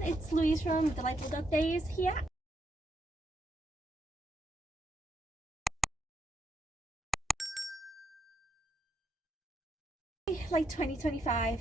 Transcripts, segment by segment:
everyone, it's Louise from Delightful Dog Days here. Like 2025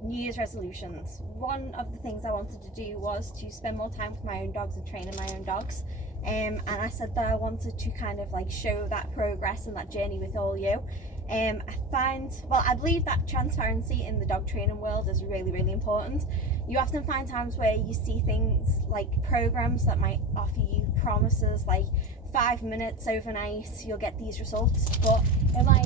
New Year's resolutions. One of the things I wanted to do was to spend more time with my own dogs and training my own dogs. And I said that I wanted to kind of like show that progress and that journey with all you. I believe that transparency in the dog training world is really, really important. You often find times where you see things like programs that might offer you promises like 5 minutes overnight, you'll get these results, but in my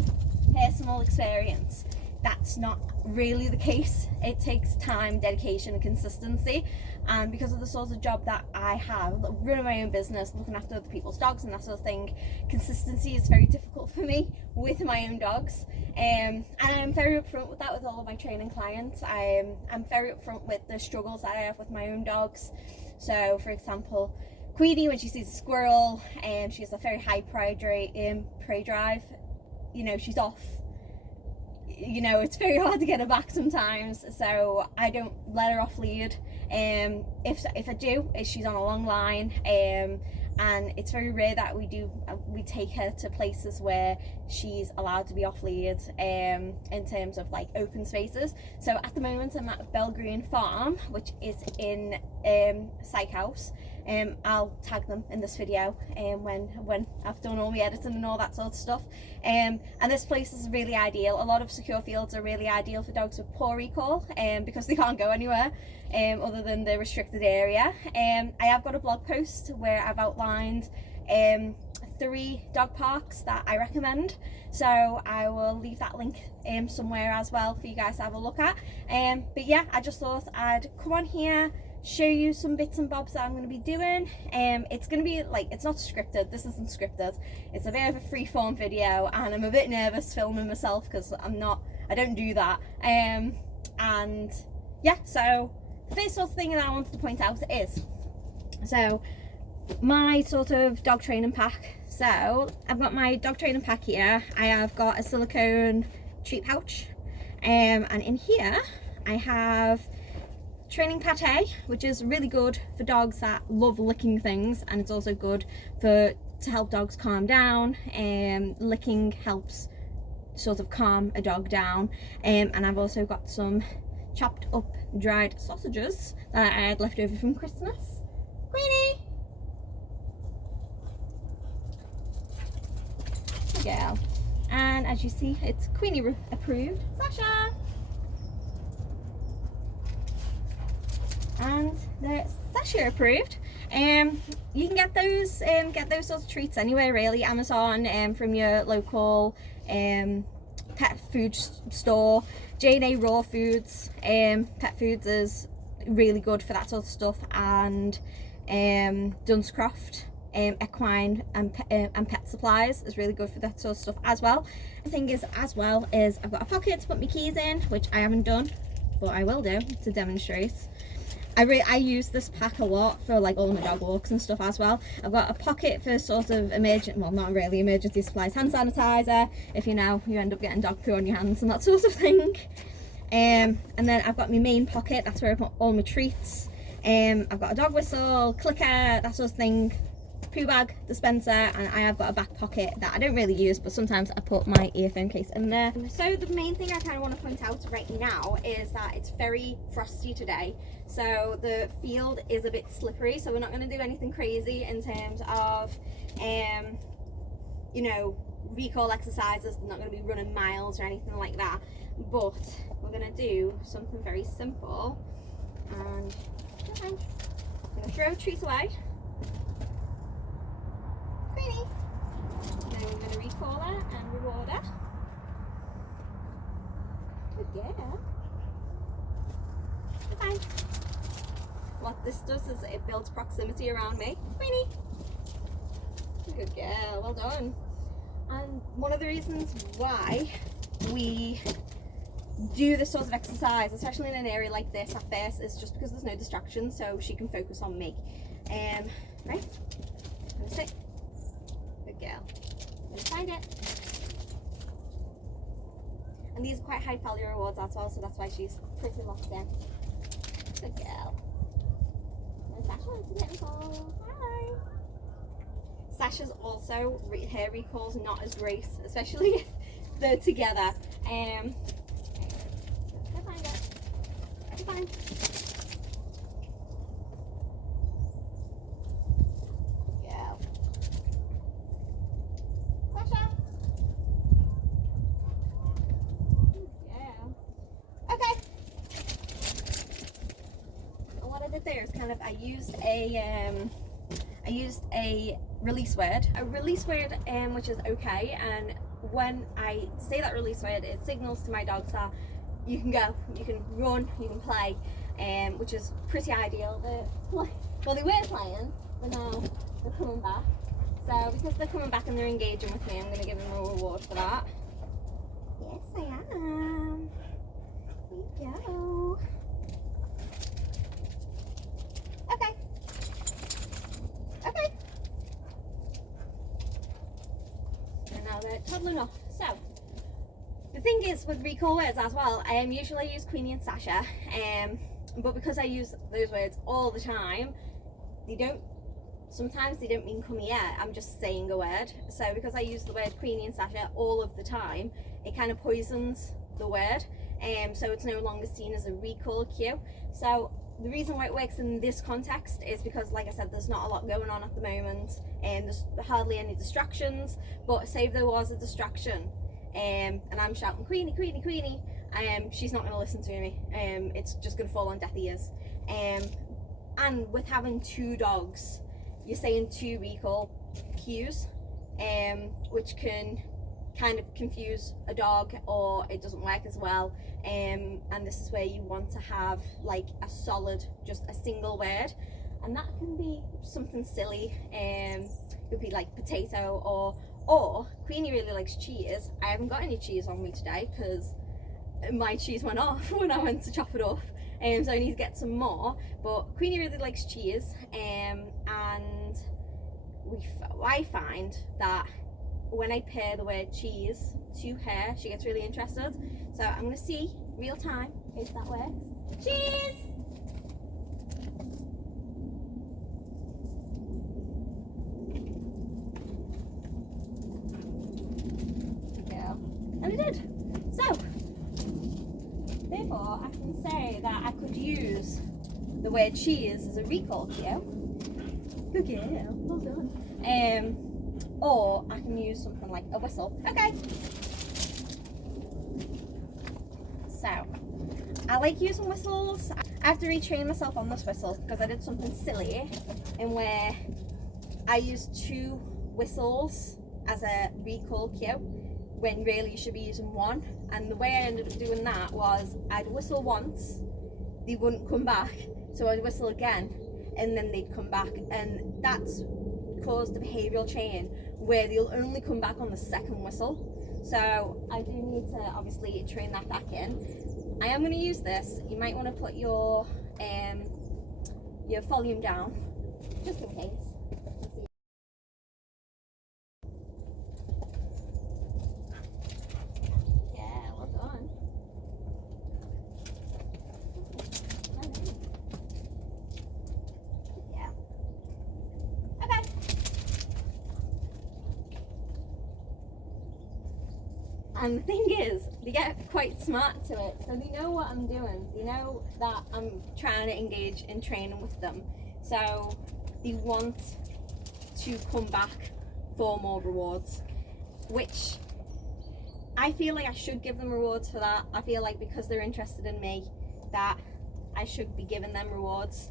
personal experience, that's not really the case. It takes time, dedication and consistency, and because of the sort of job that I have, running my own business, looking after other people's dogs and that sort of thing, consistency is very difficult for me with my own dogs, and I'm very upfront with that with all of my training clients. I'm very upfront with the struggles that I have with my own dogs. So for example, Queenie, when she sees a squirrel, she has a very high prey drive, you know, she's off. You know, it's very hard to get her back sometimes, so I don't let her off lead. If I do, she's on a long line, and it's very rare that we take her to places where she's allowed to be off lead, in terms of like open spaces. So at the moment I'm at Bell Green Farm, which is in Psych House. I'll tag them in this video when I've done all my editing and all that sort of stuff. And this place is really ideal. A lot of secure fields are really ideal for dogs with poor recall, because they can't go anywhere other than the restricted area. I have got a blog post where I've outlined 3 dog parks that I recommend, so I will leave that link somewhere as well for you guys to have a look at. But yeah, I just thought I'd come on here, show you some bits and bobs that I'm going to be doing. It's going to be like, it's not scripted, this isn't scripted, it's a bit of a free-form video, and I'm a bit nervous filming myself because I don't do that. And yeah, so the first sort of thing that I wanted to point out is, so my sort of dog training pack. So I've got my dog training pack here. I have got a silicone treat pouch, and in here I have training pate, which is really good for dogs that love licking things, and it's also good to help dogs calm down. Licking helps sort of calm a dog down. And I've also got some chopped up dried sausages that I had left over from Christmas. Queenie! Good girl. And as you see, it's Queenie approved. Sasha! And they're Sasha approved. You can get those sorts of treats anywhere really. Amazon, from your local pet food store. J&A Raw Foods, Pet Foods is really good for that sort of stuff, and Dunscroft, Equine and Pet Supplies is really good for that sort of stuff as well. The thing is, as well, is I've got a pocket to put my keys in, which I haven't done, but I will do to demonstrate. I use this pack a lot for like all my dog walks and stuff as well. I've got a pocket for sort of not really emergency supplies, hand sanitizer, if you end up getting dog poo on your hands and that sort of thing. And then I've got my main pocket, that's where I put all my treats. I've got a dog whistle, clicker, that sort of thing, poo bag dispenser, and I have got a back pocket that I don't really use, but sometimes I put my earphone case in there. So the main thing I kind of want to point out right now is that it's very frosty today, so the field is a bit slippery, so we're not going to do anything crazy in terms of recall exercises. We're not going to be running miles or anything like that, but we're going to do something very simple, and I'm going to throw treats away. Queenie. Now we're going to recall her and reward her. Good girl. Bye. What this does is it builds proximity around me. Queenie. Good girl, well done. And one of the reasons why we do this sort of exercise, especially in an area like this at first, is just because there's no distractions, so she can focus on me. Right? I'm gonna sit. Good girl. I'm gonna find it. And these are quite high value rewards as well, so that's why she's pretty locked in. Good girl. And Sasha wants to get involved. Hi. Sasha's also, her recall's not as great, especially if they're together. Go find her. Go find. Yeah. Sasha. Yeah. Okay. And what I did there is I used a release word. Which is okay, and when I say that release word, it signals to my dogs that you can go, you can run, you can play, which is pretty ideal. Well, they were playing, but now they're coming back. So because they're coming back and they're engaging with me, I'm going to give them a reward for that. Yes, I am. Here we go. Okay. Okay. And now they're toddling off. So the thing is with recall words as well, usually I use Queenie and Sasha, but because I use those words all the time, sometimes they don't mean come here, I'm just saying a word. So because I use the word Queenie and Sasha all of the time, it kind of poisons the word, so it's no longer seen as a recall cue. So the reason why it works in this context is because, like I said, there's not a lot going on at the moment, and there's hardly any distractions. But say if there was a distraction, and I'm shouting Queenie, Queenie, Queenie, she's not going to listen to me. It's just going to fall on deaf ears. And with having two dogs, you're saying two recall cues, which can kind of confuse a dog, or it doesn't work as well. And this is where you want to have like a solid, just a single word, and that can be something silly. It could be like potato, or Queenie really likes cheese. I haven't got any cheese on me today because my cheese went off when I went to chop it off, so I need to get some more. But Queenie really likes cheese, and I find that when I pair the word cheese to her, she gets really interested. So I'm going to see real time if that works. Cheese! Yeah. And I did. So, therefore, I can say that I could use the word cheese as a recall cue. Good girl, well done. Or I can use something like a whistle. Okay. So, I like using whistles. I have to retrain myself on this whistle because I did something silly in where I used two whistles as a recall cue when really you should be using one. And the way I ended up doing that was I'd whistle once, they wouldn't come back, so I'd whistle again, and then they'd come back, and that's caused a behavioural chain where they'll only come back on the second whistle. So I do need to obviously train that back in. I am going to use this. You might want to put your volume down just in case. Yeah, well done. Yeah. Okay. And the thing is, they get quite smart to it, so they know what I'm doing. They know that I'm trying to engage in training with them, so they want to come back for more rewards, which I feel like I should give them rewards for that. I feel like because they're interested in me, that I should be giving them rewards.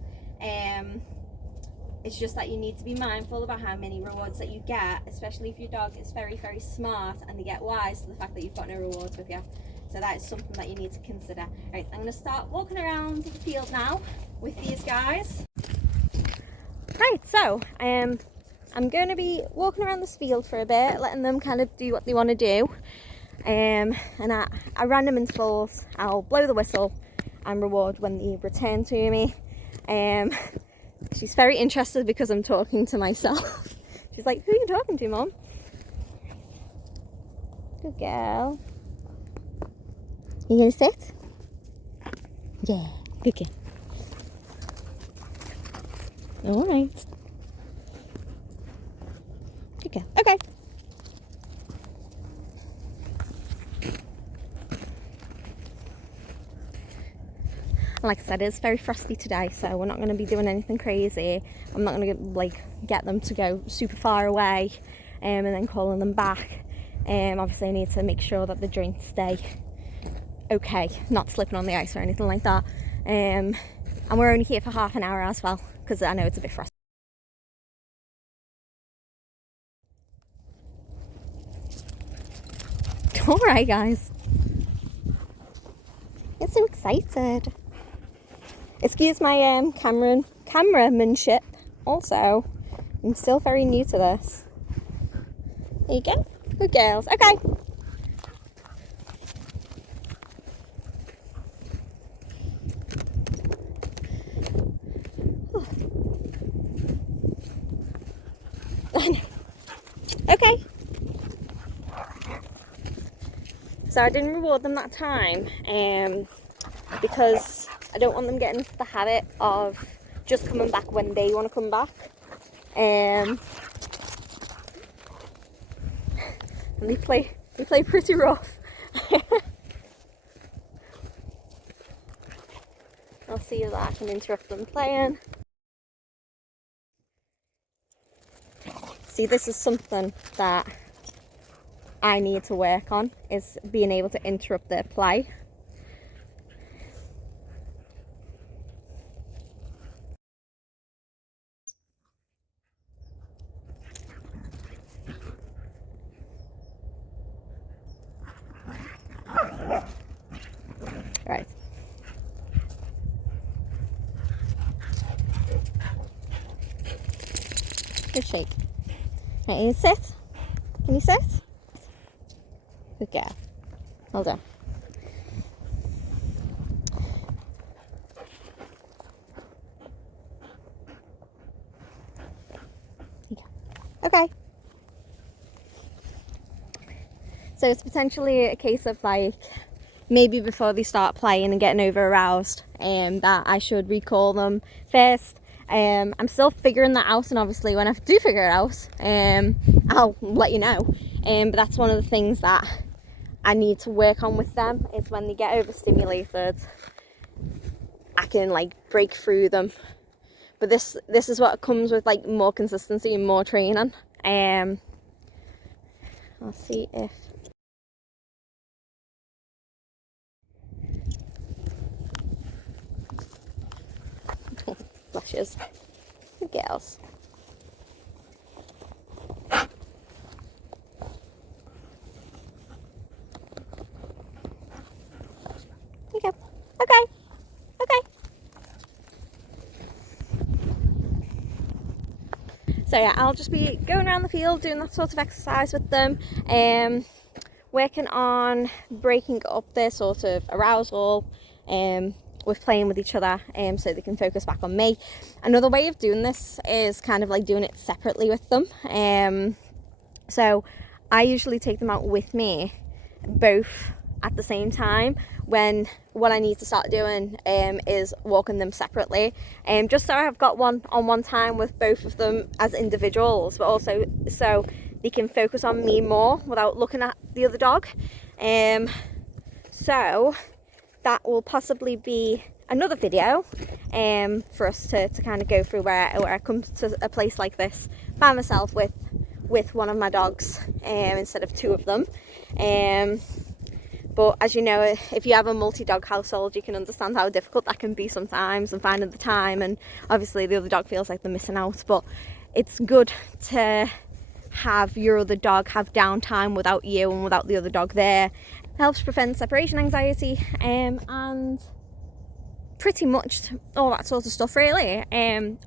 It's just that you need to be mindful about how many rewards that you get, especially if your dog is very, very smart and they get wise to the fact that you've got no rewards with you. So that is something that you need to consider. Right, I'm going to start walking around the field now with these guys. Right, so I'm going to be walking around this field for a bit, letting them kind of do what they want to do. And at random intervals, I'll blow the whistle and reward when they return to me. She's very interested because I'm talking to myself. She's like, who are you talking to, Mom? Good girl. You gonna sit? Yeah, good girl. All right. Okay. Okay. Like I said, it's very frosty today, so we're not going to be doing anything crazy. I'm not going to get them to go super far away and then calling them back. Obviously I need to make sure that the joints stay okay, not slipping on the ice or anything like that. And we're only here for half an hour as well, because I know it's a bit frosty. Alright guys, get so excited. Excuse my cameramanship also. I'm still very new to this. There you go. Good girls. Okay. Okay. So I didn't reward them that time because I don't want them getting into the habit of just coming back when they want to come back. And they play pretty rough. I'll see if I can interrupt them playing. See, this is something that I need to work on, is being able to interrupt their play. Right. Good shake. Right, can you sit? Can you sit? Good girl. Hold on. Okay. So it's potentially a case of maybe before they start playing and getting over aroused, that I should recall them first. I'm still figuring that out, and obviously when I do figure it out, I'll let you know. But that's one of the things that I need to work on with them, is when they get overstimulated, I can break through them. But this is what comes with more consistency and more training. I'll see if flashes. Good girls. Okay. Okay. Okay. So yeah, I'll just be going around the field doing that sort of exercise with them, working on breaking up their sort of arousal with playing with each other, so they can focus back on me. Another way of doing this is kind of doing it separately with them. So I usually take them out with me, both at the same time, when what I need to start doing is walking them separately, just so I've got one on one time with both of them as individuals, but also so they can focus on me more without looking at the other dog. So that will possibly be another video for us to kind of go through where I come to a place like this by myself with one of my dogs instead of two of them. But as you know, if you have a multi-dog household, you can understand how difficult that can be sometimes, and finding the time, and obviously the other dog feels like they're missing out. But it's good to have your other dog have downtime without you and without the other dog there. It helps prevent separation anxiety and pretty much all that sort of stuff, really.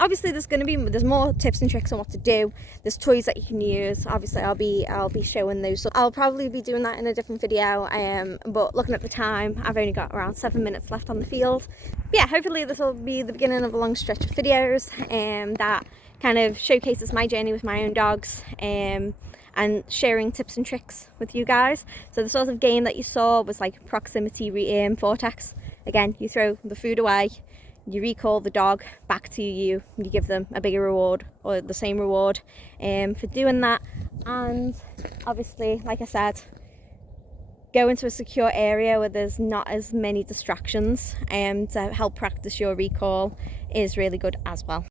Obviously there's more tips and tricks on what to do. There's toys that you can use. Obviously I'll be showing those, so I'll probably be doing that in a different video. But looking at the time, I've only got around 7 minutes left on the field. But yeah, hopefully this will be the beginning of a long stretch of videos that kind of showcases my journey with my own dogs, and sharing tips and tricks with you guys. So the sort of game that you saw was proximity vortex. Again, you throw the food away, you recall the dog back to you, you give them a bigger reward or the same reward for doing that. And obviously, like I said, go into a secure area where there's not as many distractions to help practice your recall is really good as well.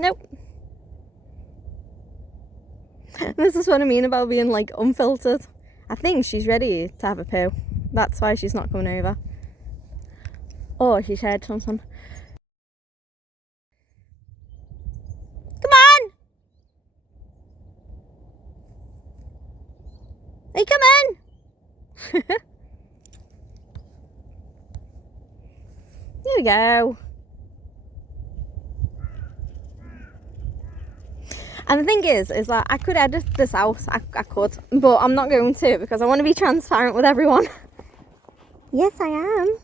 Nope. This is what I mean about being like unfiltered. I think she's ready to have a poo. That's why she's not coming over. Oh, she's heard something. Come on! Are you coming? There we go. And the thing is that I could edit this out, I could, but I'm not going to because I want to be transparent with everyone. Yes, I am.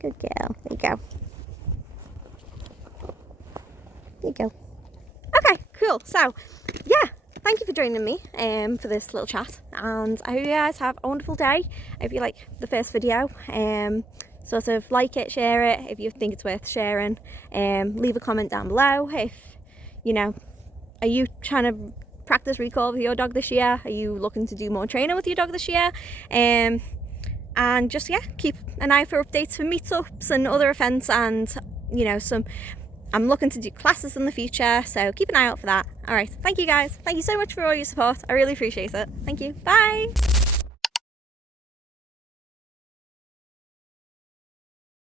Good girl. There you go. There you go. Okay, cool. So, yeah, thank you for joining me for this little chat, and I hope you guys have a wonderful day. I hope you like the first video. Sort of like it, share it if you think it's worth sharing. Leave a comment down below if, you know, are you trying to practice recall with your dog this year? Are you looking to do more training with your dog this year? And just, yeah, keep an eye for updates for meetups and other events, and, you know, I'm looking to do classes in the future, so keep an eye out for that. All right, thank you guys. Thank you so much for all your support. I really appreciate it. Thank you. Bye.